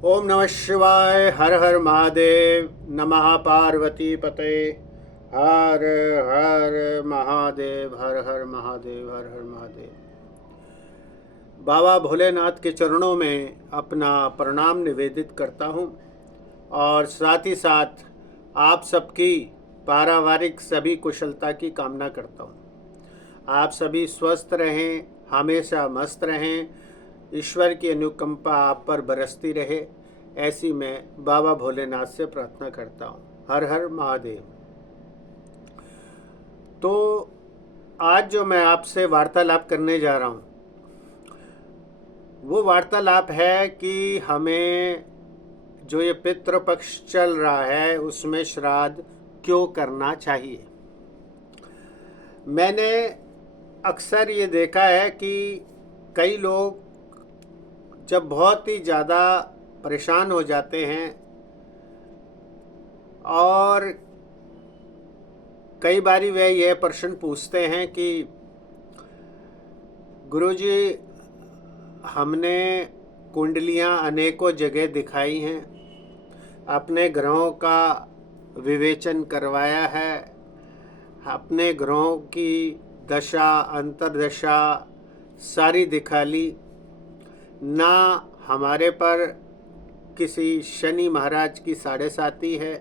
ओम नमः शिवाय। हर हर महादेव। नमः पार्वती पते। हर हर महादेव। हर हर महादेव। हर हर महादेव। बाबा भोलेनाथ के चरणों में अपना प्रणाम निवेदित करता हूँ और साथ ही साथ आप सबकी पारिवारिक सभी कुशलता की कामना करता हूँ। आप सभी स्वस्थ रहें, हमेशा मस्त रहें, ईश्वर की अनुकंपा आप पर बरसती रहे, ऐसी मैं बाबा भोलेनाथ से प्रार्थना करता हूँ। हर हर महादेव। तो आज जो मैं आपसे वार्तालाप करने जा रहा हूँ वो वार्तालाप है कि हमें जो ये पितृपक्ष चल रहा है उसमें श्राद्ध क्यों करना चाहिए। मैंने अक्सर ये देखा है कि कई लोग जब बहुत ही ज़्यादा परेशान हो जाते हैं और कई बारी वे यह प्रश्न पूछते हैं कि गुरुजी, हमने कुंडलियाँ अनेकों जगह दिखाई हैं, अपने ग्रहों का विवेचन करवाया है, अपने ग्रहों की दशा अंतर्दशा सारी दिखा ली, ना हमारे पर किसी शनि महाराज की साढ़े साती है,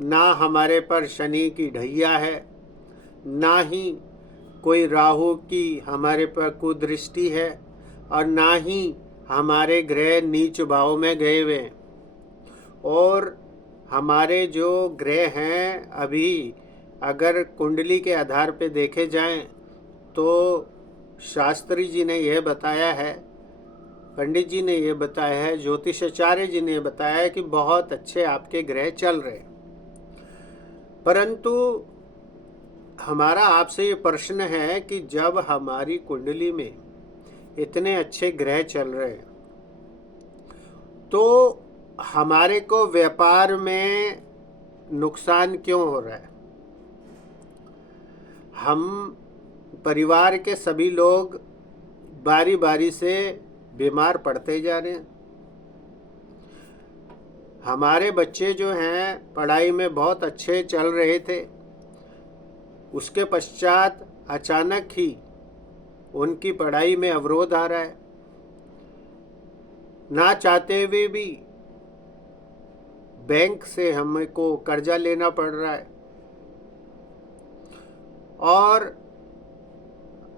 ना हमारे पर शनि की ढैया है, ना ही कोई राहु की हमारे पर कुदृष्टि है और ना ही हमारे ग्रह नीच भाव में गए हुए हैं। और हमारे जो ग्रह हैं अभी अगर कुंडली के आधार पे देखे जाएं तो शास्त्री जी ने यह बताया है, पंडित जी ने यह बताया है, ज्योतिषाचार्य जी ने बताया है कि बहुत अच्छे आपके ग्रह चल रहे। परंतु हमारा आपसे ये प्रश्न है कि जब हमारी कुंडली में इतने अच्छे ग्रह चल रहे हैं तो हमारे को व्यापार में नुकसान क्यों हो रहा है। हम परिवार के सभी लोग बारी बारी से बीमार पड़ते जा रहे हैं। हमारे बच्चे जो हैं पढ़ाई में बहुत अच्छे चल रहे थे, उसके पश्चात अचानक ही उनकी पढ़ाई में अवरोध आ रहा है। ना चाहते हुए भी बैंक से हमको कर्जा लेना पड़ रहा है और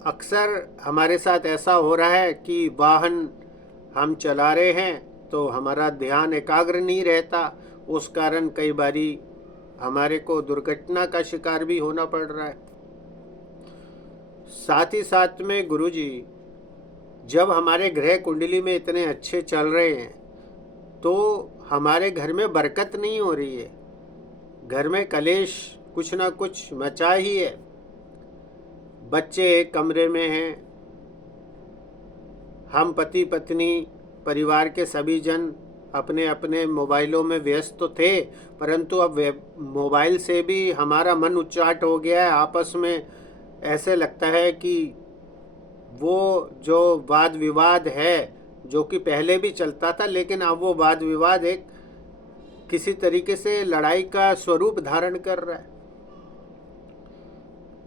अक्सर हमारे साथ ऐसा हो रहा है कि वाहन हम चला रहे हैं तो हमारा ध्यान एकाग्र नहीं रहता, उस कारण कई बारी हमारे को दुर्घटना का शिकार भी होना पड़ रहा है। साथ ही साथ में गुरुजी, जब हमारे ग्रह कुंडली में इतने अच्छे चल रहे हैं तो हमारे घर में बरकत नहीं हो रही है, घर में कलेश कुछ ना कुछ मचा ही है। बच्चे एक कमरे में हैं, हम पति पत्नी परिवार के सभी जन अपने अपने मोबाइलों में व्यस्त तो थे, परंतु अब मोबाइल से भी हमारा मन उच्चाट हो गया है। आपस में ऐसे लगता है कि वो जो वाद विवाद है जो कि पहले भी चलता था, लेकिन अब वो वाद विवाद एक किसी तरीके से लड़ाई का स्वरूप धारण कर रहा है।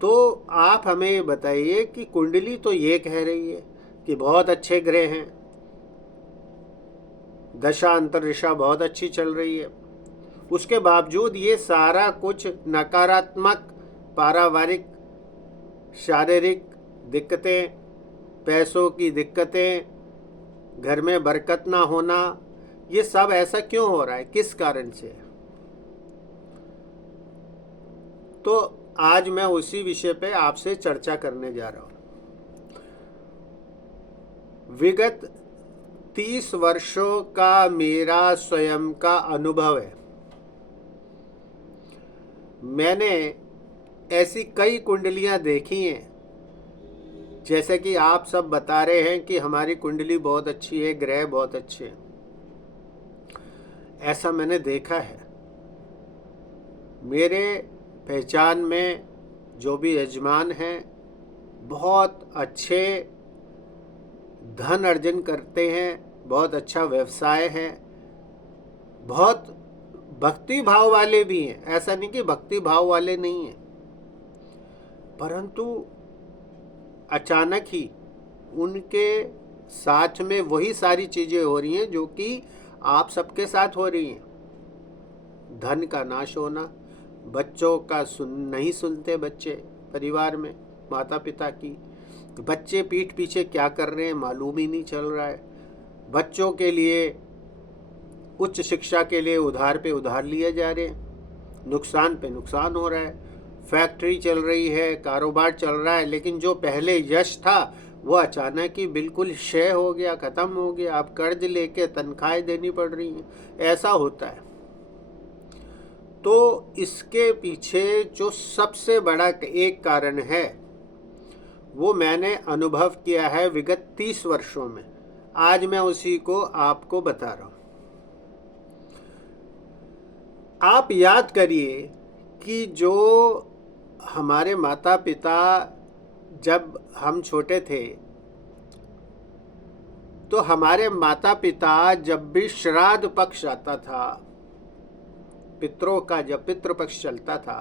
तो आप हमें ये बताइए कि कुंडली तो ये कह रही है कि बहुत अच्छे ग्रह हैं, दशा अंतर्दशा बहुत अच्छी चल रही है, उसके बावजूद ये सारा कुछ नकारात्मक पारिवारिक शारीरिक दिक्कतें, पैसों की दिक्कतें, घर में बरकत ना होना, ये सब ऐसा क्यों हो रहा है, किस कारण से। तो आज मैं उसी विषय पे आपसे चर्चा करने जा रहा हूँ। विगत 30 वर्षों का मेरा स्वयं का अनुभव है। मैंने ऐसी कई कुंडलियां देखी हैं, जैसे कि आप सब बता रहे हैं कि हमारी कुंडली बहुत अच्छी है, ग्रह बहुत अच्छे हैं। ऐसा मैंने देखा है। मेरे पहचान में जो भी यजमान हैं बहुत अच्छे धन अर्जन करते हैं, बहुत अच्छा व्यवसाय है, बहुत भक्ति भाव वाले भी हैं, ऐसा नहीं कि भक्ति भाव वाले नहीं हैं, परंतु अचानक ही उनके साथ में वही सारी चीजें हो रही हैं जो कि आप सबके साथ हो रही हैं। धन का नाश होना, बच्चों का नहीं सुनते बच्चे परिवार में माता पिता की, बच्चे पीठ पीछे क्या कर रहे हैं मालूम ही नहीं चल रहा है, बच्चों के लिए उच्च शिक्षा के लिए उधार पे उधार लिए जा रहे हैं, नुकसान पे नुकसान हो रहा है, फैक्ट्री चल रही है, कारोबार चल रहा है, लेकिन जो पहले यश था वो अचानक ही बिल्कुल क्षय हो गया, खत्म हो गया। आप कर्ज लेके तनख्वाहें देनी पड़ रही हैं, ऐसा होता है। तो इसके पीछे जो सबसे बड़ा एक कारण है वो मैंने अनुभव किया है विगत 30 वर्षों में। आज मैं उसी को आपको बता रहा हूं। आप याद करिए कि जो हमारे माता पिता जब हम छोटे थे तो हमारे माता पिता जब भी श्राद्ध पक्ष आता था, पितरों का जब पितृ पक्ष चलता था,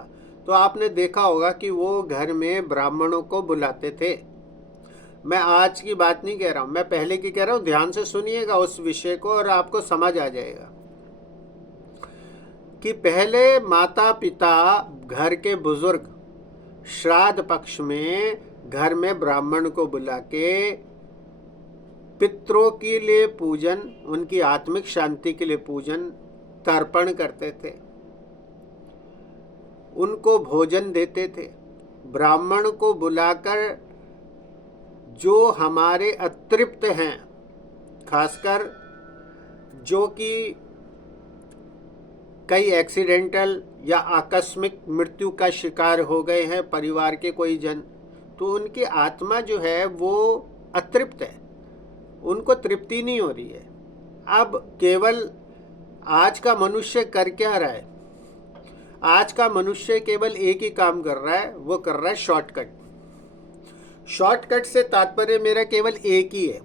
तो आपने देखा होगा कि वो घर में ब्राह्मणों को बुलाते थे। मैं आज की बात नहीं कह रहा हूं, मैं पहले की कह रहा हूं। ध्यान से सुनिएगा उस विषय को और आपको समझ आ जाएगा कि पहले माता पिता घर के बुजुर्ग श्राद्ध पक्ष में घर में ब्राह्मण को बुला के पितरों के लिए पूजन, उनकी आत्मिक शांति के लिए पूजन तर्पण करते थे, उनको भोजन देते थे। ब्राह्मण को बुलाकर जो हमारे अतृप्त हैं, खासकर जो कि कई एक्सीडेंटल या आकस्मिक मृत्यु का शिकार हो गए हैं परिवार के कोई जन, तो उनकी आत्मा जो है वो अतृप्त है, उनको तृप्ति नहीं हो रही है। अब केवल आज का मनुष्य कर क्या रहा है? आज का मनुष्य केवल एक ही काम कर रहा है, वो कर रहा है शॉर्टकट। शॉर्टकट से तात्पर्य मेरा केवल एक ही है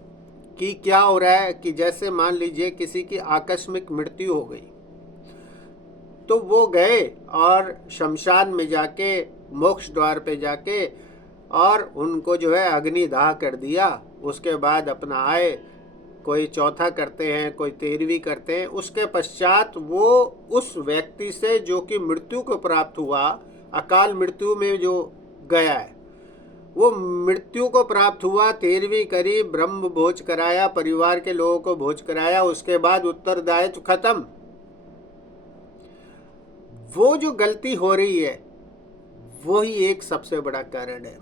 कि क्या हो रहा है कि जैसे मान लीजिए किसी की आकस्मिक मृत्यु हो गई, तो वो गए और शमशान में जाके, मोक्ष द्वार पे जाके और उनको जो है अग्निदाह कर दिया। उसके बाद अपना आए, कोई चौथा करते हैं, कोई 13वीं करते हैं। उसके पश्चात वो उस व्यक्ति से जो कि मृत्यु को प्राप्त हुआ, अकाल मृत्यु में जो गया है, वो मृत्यु को प्राप्त हुआ, 13वीं करी, ब्रह्म भोज कराया, परिवार के लोगों को भोज कराया, उसके बाद उत्तरदायित्व खत्म। वो जो गलती हो रही है वही एक सबसे बड़ा कारण है।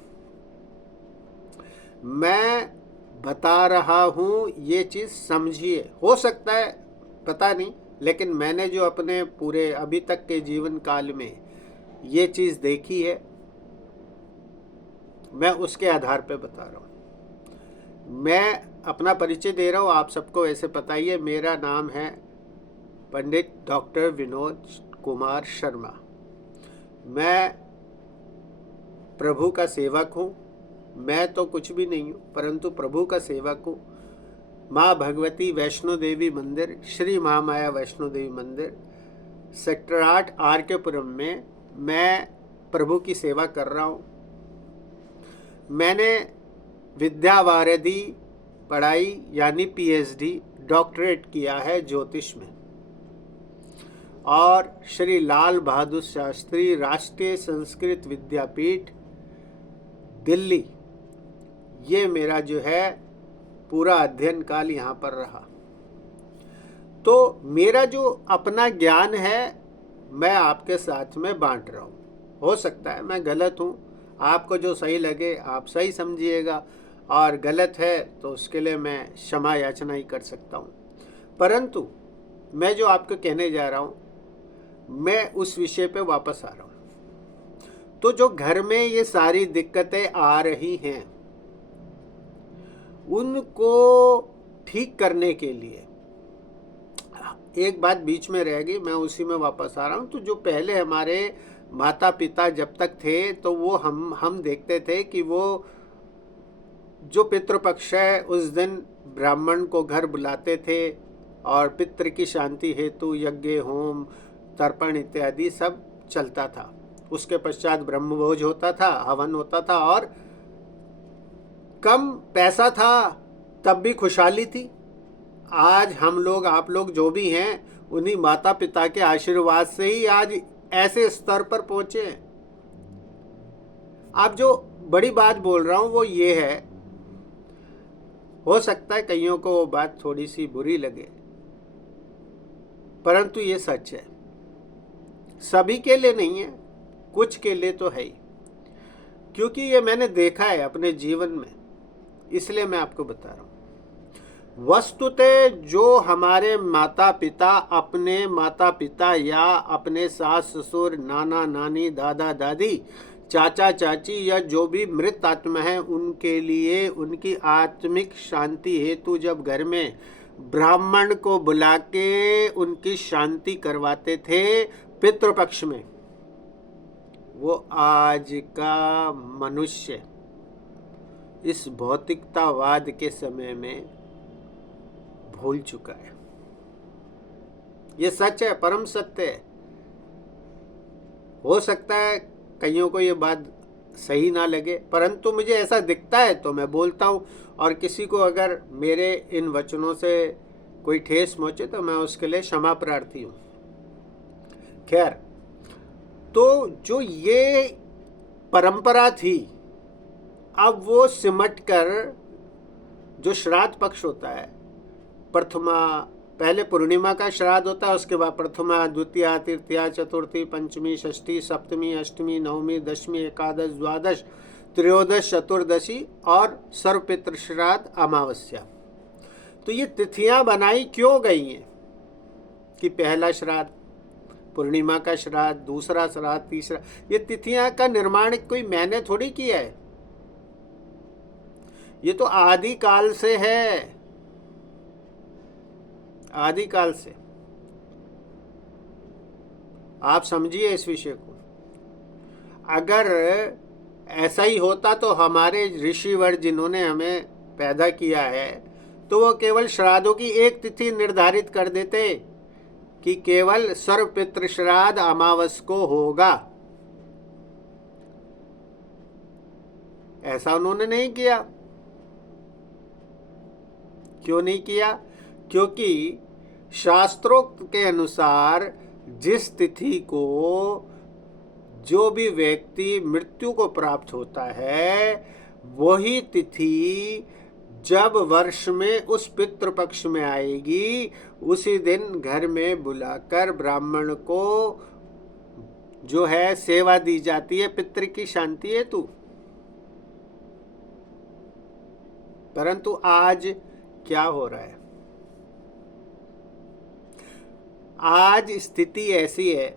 मैं बता रहा हूं, ये चीज समझिए। हो सकता है पता नहीं, लेकिन मैंने जो अपने पूरे अभी तक के जीवन काल में ये चीज देखी है, मैं उसके आधार पे बता रहा हूं। मैं अपना परिचय दे रहा हूं, आप सबको ऐसे पता ही है। मेरा नाम है पंडित डॉक्टर विनोद कुमार शर्मा। मैं प्रभु का सेवक हूँ। मैं तो कुछ भी नहीं हूँ, परंतु प्रभु का सेवक हूँ। माँ भगवती वैष्णो देवी मंदिर, श्री महामाया वैष्णो देवी मंदिर, सेक्टर 8 RK पुरम में मैं प्रभु की सेवा कर रहा हूँ। मैंने विद्यावारिधि पढ़ाई यानी PhD, डॉक्टरेट किया है ज्योतिष में, और श्री लाल बहादुर शास्त्री राष्ट्रीय संस्कृत विद्यापीठ दिल्ली, ये मेरा जो है पूरा अध्ययन काल यहाँ पर रहा। तो मेरा जो अपना ज्ञान है मैं आपके साथ में बांट रहा हूँ। हो सकता है मैं गलत हूँ, आपको जो सही लगे आप सही समझिएगा, और गलत है तो उसके लिए मैं क्षमा याचना ही कर सकता हूँ। परंतु मैं जो आपको कहने जा रहा हूँ, मैं उस विषय पे वापस आ रहा हूँ। तो जो घर में ये सारी दिक्कतें आ रही हैं, उनको ठीक करने के लिए एक बात बीच में रह गई, मैं उसी में वापस आ रहा हूँ। तो जो पहले हमारे माता पिता जब तक थे, तो वो हम देखते थे कि वो जो पितृपक्ष है उस दिन ब्राह्मण को घर बुलाते थे, और पितृ की शांति हेतु यज्ञ, होम, तर्पण इत्यादि सब चलता था। उसके पश्चात ब्रह्मभोज होता था, हवन होता था, और कम पैसा था तब भी खुशहाली थी। आज हम लोग, आप लोग जो भी हैं, उन्हीं माता पिता के आशीर्वाद से ही आज ऐसे स्तर पर पहुंचे हैं। अब जो बड़ी बात बोल रहा हूं वो ये है, हो सकता है कईयों को वो बात थोड़ी सी बुरी लगे, परंतु ये सच है। सभी के लिए नहीं है, कुछ के लिए तो है ही, क्योंकि ये मैंने देखा है अपने जीवन में, इसलिए मैं आपको बता रहा हूं। वस्तुतः जो हमारे माता पिता अपने माता पिता या अपने सास ससुर, नाना नानी, दादा दादी, चाचा चाची या जो भी मृत आत्मा है, उनके लिए उनकी आत्मिक शांति हेतु जब घर में ब्राह्मण को बुला के उनकी शांति करवाते थे पितृपक्ष में, वो आज का मनुष्य इस भौतिकतावाद के समय में भूल चुका है। ये सच है, परम सत्य है। हो सकता है कईयों को ये बात सही ना लगे, परंतु मुझे ऐसा दिखता है तो मैं बोलता हूँ, और किसी को अगर मेरे इन वचनों से कोई ठेस पहुंचे तो मैं उसके लिए क्षमा प्रार्थी हूँ। खैर, तो जो ये परंपरा थी, अब वो सिमट कर जो श्राद्ध पक्ष होता है, प्रथमा, पहले पूर्णिमा का श्राद्ध होता है, उसके बाद प्रथमा, द्वितीया, तृतीया, चतुर्थी, पंचमी, षष्ठी, सप्तमी, अष्टमी, नवमी, दशमी, एकादश, द्वादश, त्रयोदश, चतुर्दशी और सर्वपितृ श्राद्ध, अमावस्या। तो ये तिथियां बनाई क्यों गई हैं कि पहला श्राद्ध, पूर्णिमा का श्राद्ध, दूसरा श्राद्ध, तीसरा, ये तिथियां का निर्माण कोई मैंने थोड़ी किया है, ये तो आदि काल से है, आदि काल से। आप समझिए इस विषय को। अगर ऐसा ही होता तो हमारे ऋषिवर जिन्होंने हमें पैदा किया है, तो वो केवल श्राद्धों की एक तिथि निर्धारित कर देते कि केवल सर्वपितृ श्राद्ध अमावस को होगा। ऐसा उन्होंने नहीं किया। क्यों नहीं किया? क्योंकि शास्त्रोक्त के अनुसार जिस तिथि को जो भी व्यक्ति मृत्यु को प्राप्त होता है, वही तिथि जब वर्ष में उस पितृपक्ष में आएगी, उसी दिन घर में बुलाकर ब्राह्मण को जो है सेवा दी जाती है पितृ की शांति हेतु। परंतु आज क्या हो रहा है? आज स्थिति ऐसी है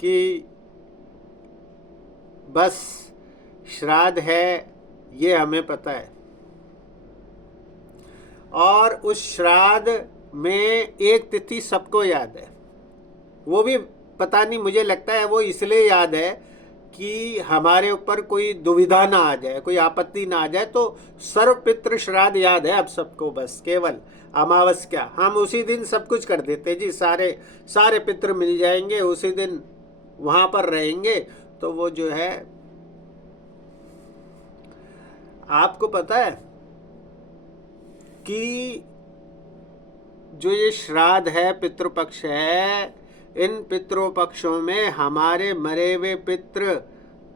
कि बस श्राद्ध है ये हमें पता है, और उस श्राद्ध में एक तिथि सबको याद है। वो भी पता नहीं, मुझे लगता है वो इसलिए याद है कि हमारे ऊपर कोई दुविधा ना आ जाए, कोई आपत्ति ना आ जाए, तो सर्वपितृ श्राद्ध याद है अब सबको। बस केवल अमावस क्या, हम उसी दिन सब कुछ कर देते जी, सारे पितृ मिल जाएंगे, उसी दिन वहां पर रहेंगे। तो वो जो है, आपको पता है कि जो ये श्राद्ध है, पितृपक्ष है, इन पितृपक्षों में हमारे मरे हुए पितृ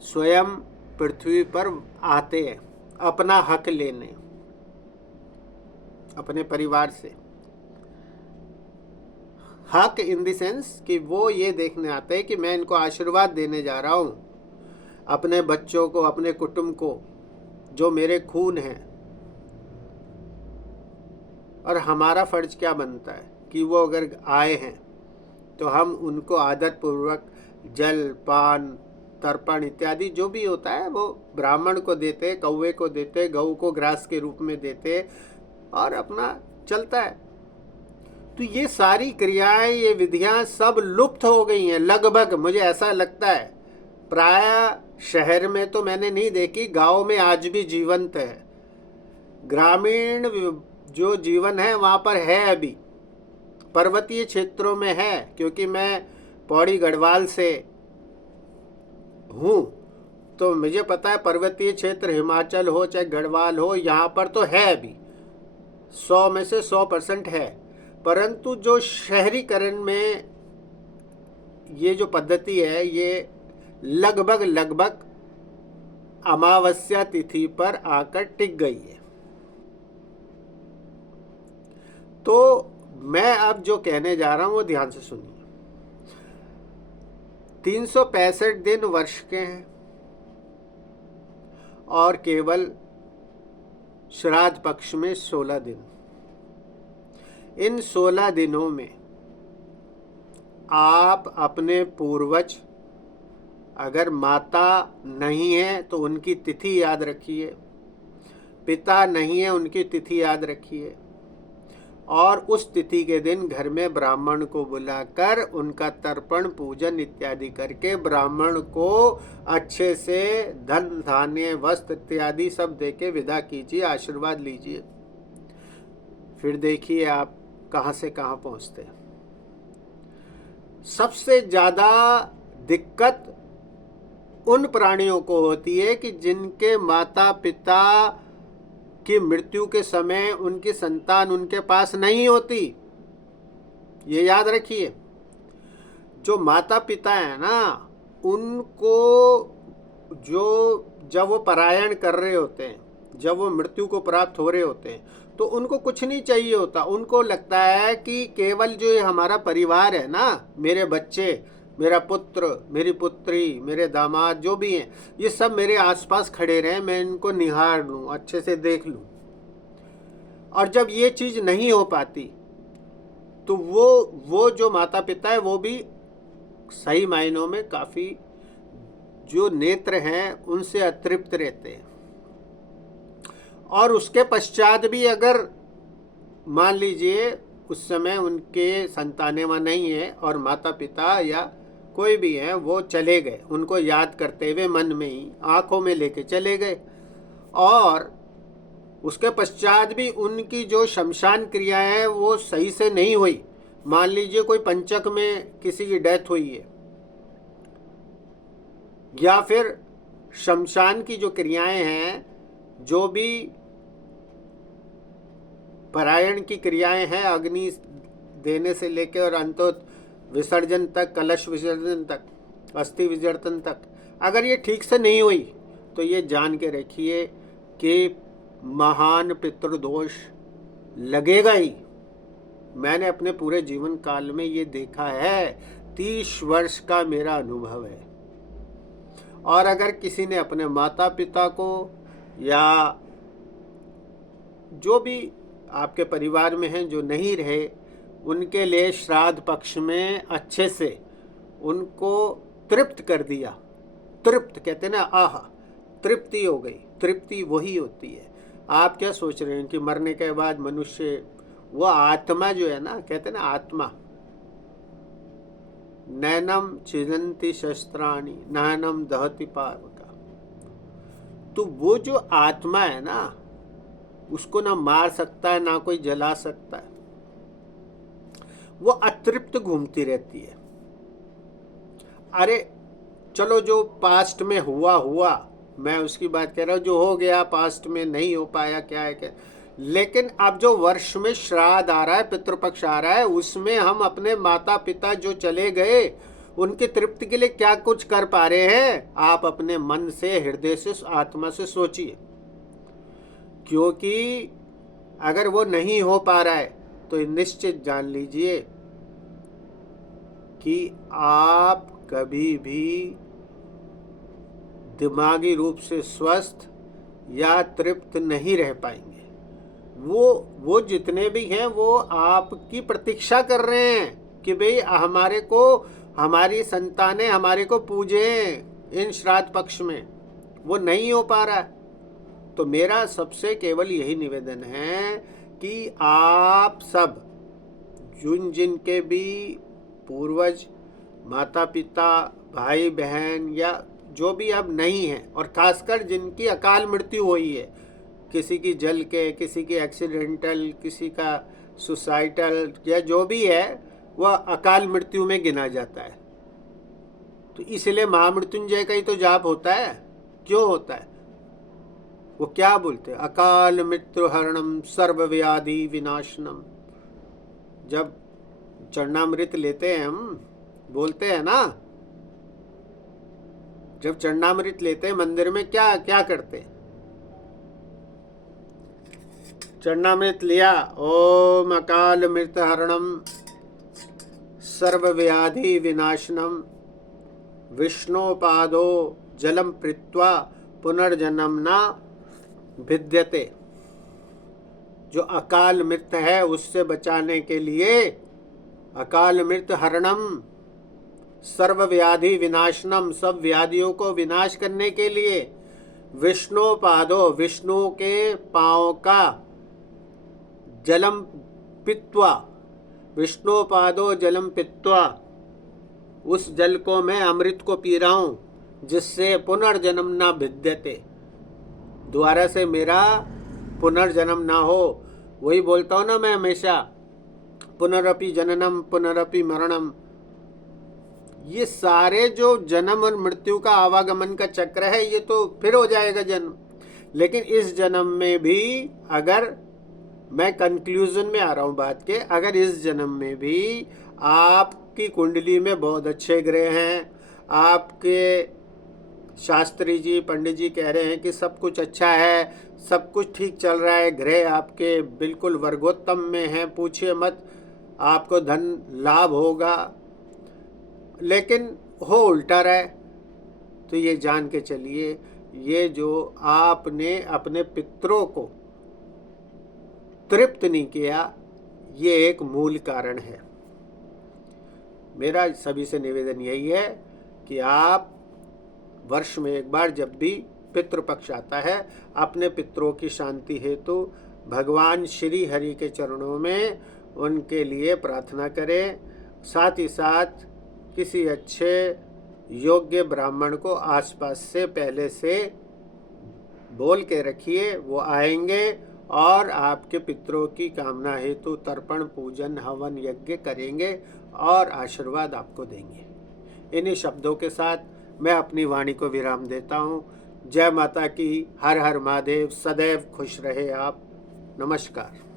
स्वयं पृथ्वी पर आते हैं अपना हक लेने, अपने परिवार से। हक इन द सेंस कि वो ये देखने आते हैं कि मैं इनको आशीर्वाद देने जा रहा हूं, अपने बच्चों को, अपने कुटुंब को, जो मेरे खून हैं। और हमारा फर्ज क्या बनता है कि वो अगर आए हैं तो हम उनको आदर पूर्वक जल, पान, तर्पण इत्यादि जो भी होता है वो ब्राह्मण को देते, कौवे को देते, गऊ को ग्रास के रूप में देते, और अपना चलता है। तो ये सारी क्रियाएं, ये विधियां सब लुप्त हो गई हैं लगभग, मुझे ऐसा लगता है। प्राय शहर में तो मैंने नहीं देखी, गांव में आज भी जीवंत है। ग्रामीण जो जीवन है वहाँ पर है अभी, पर्वतीय क्षेत्रों में है, क्योंकि मैं पौड़ी गढ़वाल से हूँ, तो मुझे पता है पर्वतीय क्षेत्र हिमाचल हो चाहे गढ़वाल हो, यहाँ पर तो है अभी, 100 में से 100% है। परंतु जो शहरीकरण में ये जो पद्धति है, ये लगभग लगभग अमावस्या तिथि पर आकर टिक गई है। तो मैं अब जो कहने जा रहा हूं वो ध्यान से सुनिए। 365 दिन वर्ष के हैं और केवल श्राद्ध पक्ष में 16 दिन। इन 16 दिनों में आप अपने पूर्वज, अगर माता नहीं है तो उनकी तिथि याद रखिए, पिता नहीं है उनकी तिथि याद रखिए, और उस तिथि के दिन घर में ब्राह्मण को बुलाकर उनका तर्पण पूजन इत्यादि करके ब्राह्मण को अच्छे से धन धान्य वस्त्र इत्यादि सब देके विदा कीजिए, आशीर्वाद लीजिए। फिर देखिए आप कहाँ से कहाँ पहुँचते हैं। सबसे ज़्यादा दिक्कत उन प्राणियों को होती है कि जिनके माता पिता की मृत्यु के समय उनकी संतान उनके पास नहीं होती। ये याद रखिए, जो माता पिता है ना, उनको जो जब वो पलायन कर रहे होते हैं, जब वो मृत्यु को प्राप्त हो रहे होते हैं, तो उनको कुछ नहीं चाहिए होता। उनको लगता है कि केवल जो ये हमारा परिवार है ना, मेरे बच्चे, मेरा पुत्र, मेरी पुत्री, मेरे दामाद जो भी हैं, ये सब मेरे आसपास खड़े रहें, मैं इनको निहार लूँ, अच्छे से देख लूँ। और जब ये चीज़ नहीं हो पाती तो वो जो माता पिता है वो भी सही मायनों में काफ़ी जो नेत्र हैं उनसे अतृप्त रहते हैं। और उसके पश्चात भी अगर मान लीजिए उस समय उनके संतानें वहाँ नहीं है और माता पिता या कोई भी हैं वो चले गए, उनको याद करते हुए मन में ही आंखों में लेके चले गए, और उसके पश्चात भी उनकी जो शमशान क्रियाएं हैं वो सही से नहीं हुई। मान लीजिए कोई पंचक में किसी की डेथ हुई है, या फिर शमशान की जो क्रियाएं हैं, जो भी परायण की क्रियाएं हैं, अग्नि देने से लेकर और अंत विसर्जन तक, कलश विसर्जन तक, अस्थि विसर्जन तक, अगर ये ठीक से नहीं हुई तो ये जान के रखिए कि महान पितृदोष लगेगा ही। मैंने अपने पूरे जीवन काल में ये देखा है, 30 वर्ष का मेरा अनुभव है। और अगर किसी ने अपने माता पिता को या जो भी आपके परिवार में हैं जो नहीं रहे, उनके लिए श्राद्ध पक्ष में अच्छे से उनको तृप्त कर दिया, तृप्त कहते ना, आह, तृप्ति हो गई। तृप्ति वही होती है। आप क्या सोच रहे हैं कि मरने के बाद मनुष्य, वो आत्मा जो है ना, कहते ना आत्मा, नैनम छिदन्ति शस्त्राणि नैनम दहति पावका, तो वो जो आत्मा है ना, उसको ना मार सकता है ना कोई जला सकता है, वो अतृप्त घूमती रहती है। अरे चलो जो पास्ट में हुआ, मैं उसकी बात कह रहा हूँ, जो हो गया पास्ट में नहीं हो पाया, क्या है क्या, लेकिन अब जो वर्ष में श्राद्ध आ रहा है, पितृपक्ष आ रहा है, उसमें हम अपने माता पिता जो चले गए उनकी तृप्ति के लिए क्या कुछ कर पा रहे हैं। आप अपने मन से, हृदय से, आत्मा से सोचिए, क्योंकि अगर वो नहीं हो पा रहा है तो निश्चित जान लीजिए कि आप कभी भी दिमागी रूप से स्वस्थ या तृप्त नहीं रह पाएंगे। वो जितने भी हैं वो आपकी प्रतीक्षा कर रहे हैं कि भाई हमारे को, हमारी संतानें हमारे को पूजें इन श्राद्ध पक्ष में। वो नहीं हो पा रहा है, तो मेरा सबसे केवल यही निवेदन है कि आप सब जिनके भी पूर्वज, माता पिता, भाई बहन या जो भी अब नहीं हैं, और खासकर जिनकी अकाल मृत्यु हुई है, किसी की जल के, किसी की एक्सीडेंटल, किसी का सुसाइडल या जो भी है वह अकाल मृत्यु में गिना जाता है। तो इसलिए महामृत्युंजय का ही तो जाप होता है। क्यों होता है? वो क्या बोलते हैं? अकाल मृत्यु हरणम सर्व व्याधि विनाशनम। जब चरणामृत लेते हैं हम, बोलते हैं ना, जब चरणामृत लेते हैं मंदिर में क्या क्या करते हैं? चरणामृत लिया, ओम अकाल मृत्यु हरणम सर्व व्याधि विनाशनम विष्णोपादो जलम पृत्वा पुनर्जन्म न भिद्यते। जो अकाल मृत्यु है उससे बचाने के लिए, अकाल मृत्यु हरणम सर्व व्याधि विनाशनम, सब व्याधियों को विनाश करने के लिए, विष्णोपादो, विष्णु के पांव का, जलम पित्वा, विष्णोपादो जलम पित्वा, उस जल को मैं अमृत को पी रहा हूं जिससे पुनर्जन्म ना भिद्यते, दोबारा से मेरा पुनर्जन्म ना हो। वही बोलता हूं ना मैं हमेशा, पुनरपि जननम पुनरपि मरणम। ये सारे जो जन्म और मृत्यु का आवागमन का चक्र है, ये तो फिर हो जाएगा जन्म। लेकिन इस जन्म में भी, अगर मैं कंक्लूजन में आ रहा हूं बात के, अगर इस जन्म में भी आपकी कुंडली में बहुत अच्छे ग्रह हैं, आपके शास्त्री जी पंडित जी कह रहे हैं कि सब कुछ अच्छा है, सब कुछ ठीक चल रहा है, ग्रह आपके बिल्कुल वर्गोत्तम में हैं, पूछिए मत, आपको धन लाभ होगा, लेकिन हो उल्टा रहा है, तो ये जान के चलिए, ये जो आपने अपने पितरों को तृप्त नहीं किया, ये एक मूल कारण है। मेरा सभी से निवेदन यही है कि आप वर्ष में एक बार जब भी पितृपक्ष आता है, अपने पितरों की शांति हेतु भगवान श्री हरि के चरणों में उनके लिए प्रार्थना करें। साथ ही साथ किसी अच्छे योग्य ब्राह्मण को आसपास से पहले से बोल के रखिए, वो आएंगे और आपके पितरों की कामना हेतु तर्पण पूजन हवन यज्ञ करेंगे और आशीर्वाद आपको देंगे। इन्हीं शब्दों के साथ मैं अपनी वाणी को विराम देता हूँ। जय माता की, हर हर महादेव, सदैव खुश रहे आप। नमस्कार।